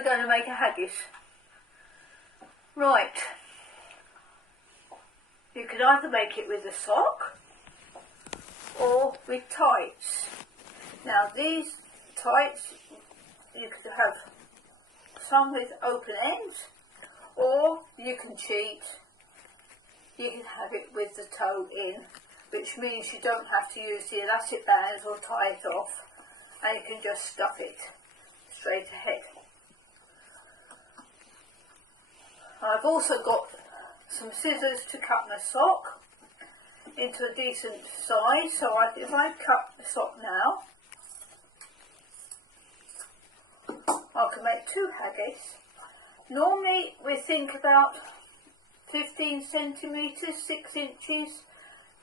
we're going to make a haggis. Right. You can either make it with a sock or with tights. Now these tights, you could have some with open ends, or you can cheat. You can have it with the toe in, which means you don't have to use the elastic bands or tie it off, and you can just stuff it straight ahead. I've also got some scissors to cut my sock into a decent size, so if I cut the sock now, I can make 2 haggis. Normally we think about 15 centimetres, 6 inches.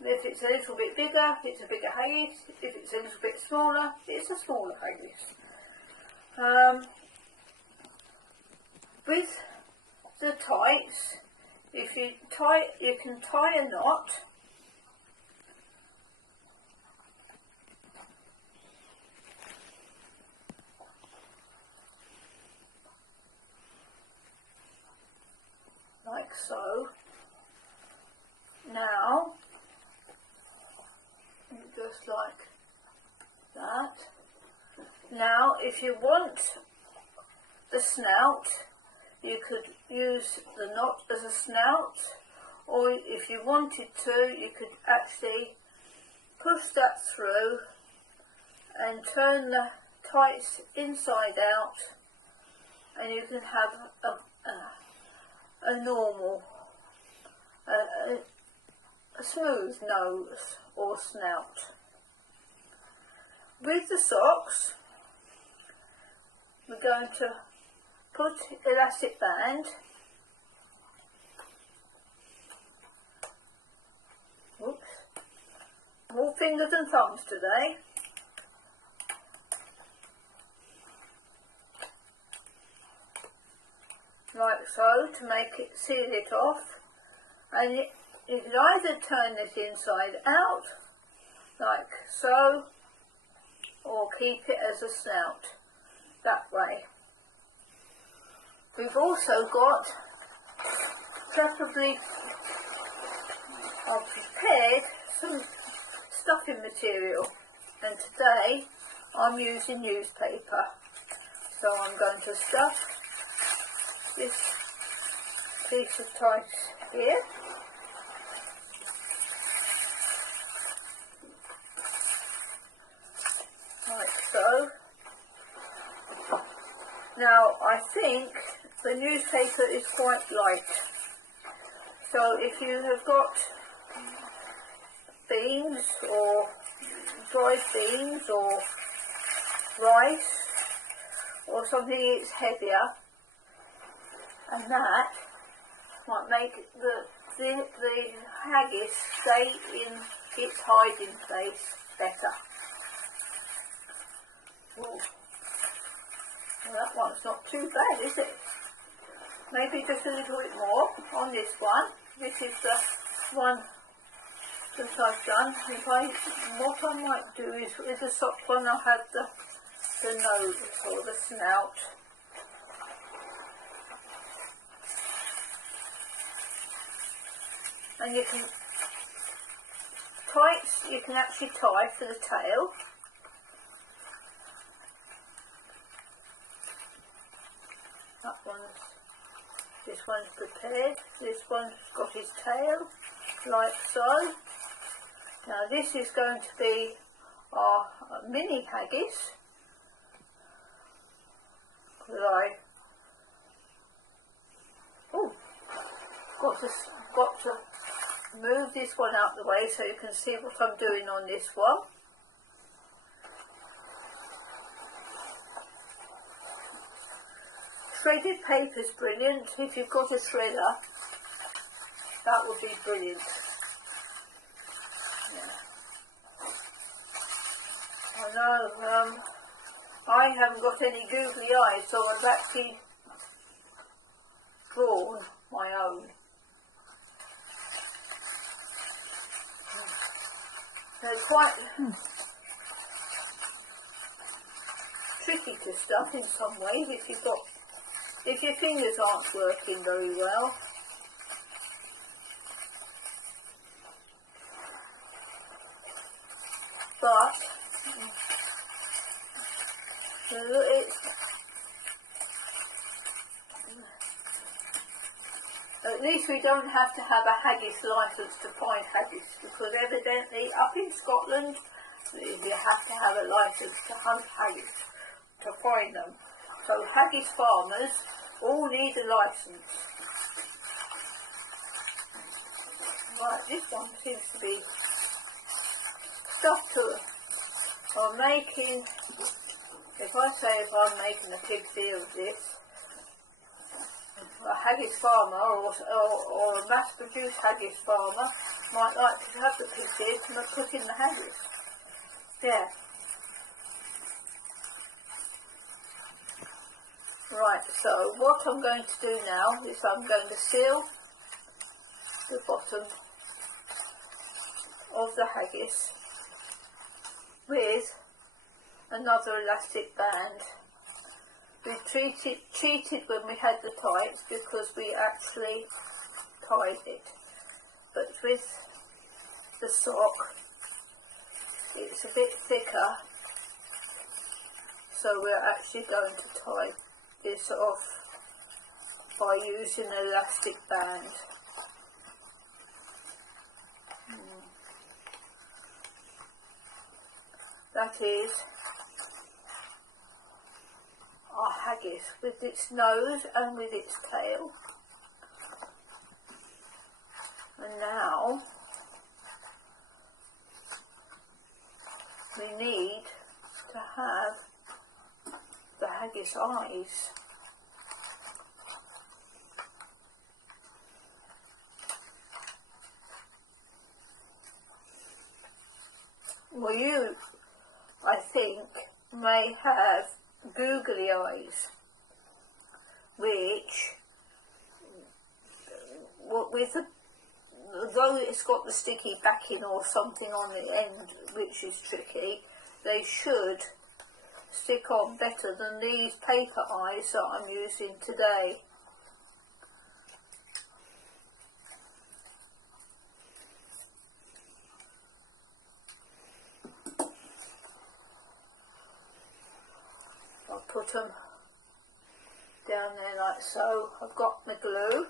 If it's a little bit bigger, it's a bigger haggis. If it's a little bit smaller, it's a smaller haggis. With the tights, if you can tie a knot. Like so. Now, just like that. Now, if you want the snout, you could use the knot as a snout, or if you wanted to, you could actually push that through and turn the tights inside out, and you can have a normal, a smooth nose or snout. With the socks, we're going to put elastic band, whoops, more fingers and thumbs today, like so, to make it seal it off, and you can either turn this inside out like so, or keep it as a snout that way. We've also got, preferably, I've prepared some stuffing material, and today I'm using newspaper. So I'm going to stuff this piece of tights here. Like so. Now I think the newspaper is quite light, so if you have got beans or dried beans or rice or something that's heavier, and that might make the haggis stay in its hiding place better. Ooh. Well, that one's not too bad, is it? Maybe just a little bit more on this one. This is the one that I've done. What I might do is with the sock one, I'll have the nose or the snout. And you can, tights you can actually tie for the tail. This one's prepared, this one's got his tail, like so. Now this is going to be our mini haggis. Got to move this one out the way so you can see what I'm doing on this one. Shredded paper is brilliant. If you've got a shredder, that would be brilliant. Yeah. I know, I haven't got any googly eyes, so I've actually drawn my own. They're quite tricky to stuff in some ways if you've got if your fingers aren't working very well, but at least we don't have to have a haggis licence to find haggis, because evidently up in Scotland you have to have a licence to hunt haggis, to find them. So haggis farmers all need a licence. Right, this one seems to be stuck to it. I'm making, if I'm making a pig's ear of this, a haggis farmer or a mass-produced haggis farmer might like to have the pig's ear to put in the haggis. Yeah. Right, so what I'm going to do now is I'm going to seal the bottom of the haggis with another elastic band. We cheated when we had the tights because we actually tied it, but with the sock it's a bit thicker, so we're actually going to tie this off by using an elastic band. That is our haggis with its nose and with its tail. And now we need to have the haggis eyes. Well, you, I think, may have googly eyes, which, with the, though it's got the sticky backing or something on the end, which is tricky, they should stick on better than these paper eyes that I'm using today. I'll put them down there like so. I've got my glue.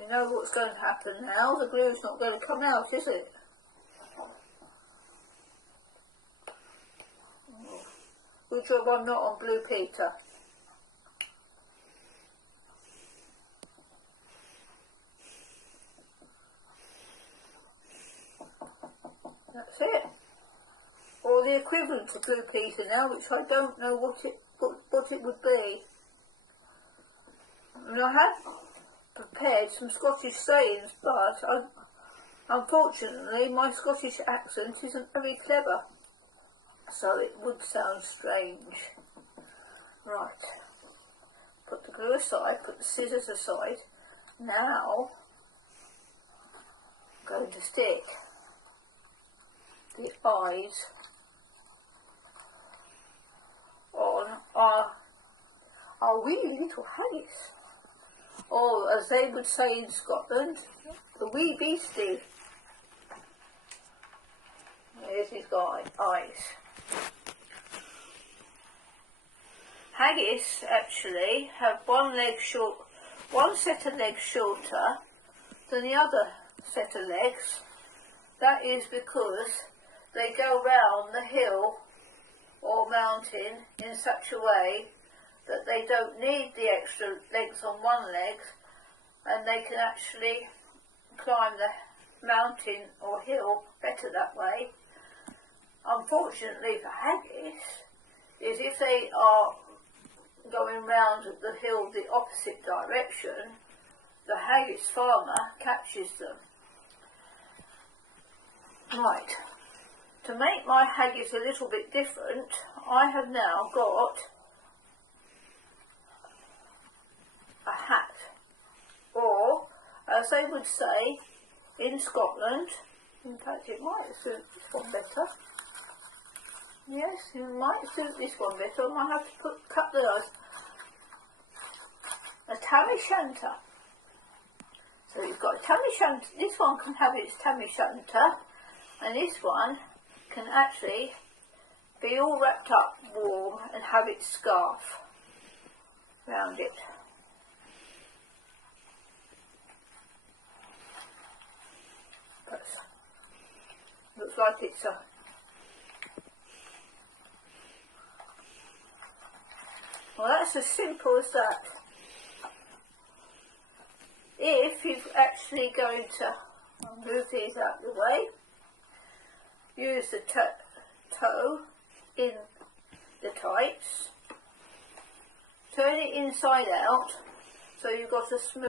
You know what's going to happen now? The glue's not going to come out, is it? Good job I'm not on Blue Peter. That's it. Or the equivalent to Blue Peter now, which I don't know what it would be. And I have prepared some Scottish sayings, but unfortunately my Scottish accent isn't very clever, so it would sound strange. Right, put the glue aside, put the scissors aside. Now I'm going to stick the eyes on our wee little haggis, or as they would say in Scotland, the wee beastie. There's his eyes. Haggis actually have one set of legs shorter than the other set of legs. That is because they go round the hill or mountain in such a way that they don't need the extra legs on one leg, and they can actually climb the mountain or hill better that way. Unfortunately for haggis, is if they are going round the hill the opposite direction, the haggis farmer catches them. Right, to make my haggis a little bit different, I have now got a hat, or as they would say in Scotland, in fact it might suit this one better. Yes, it might suit this one better. I might have to cut those. A tam o' shanter. So you've got a tam o' shanter. This one can have its tam o' shanter, and this one can actually be all wrapped up warm and have its scarf round it. But looks like it's a well, that's as simple as that. If you're actually going to move these out of the way, use the toe in the tights, turn it inside out so you've got a smooth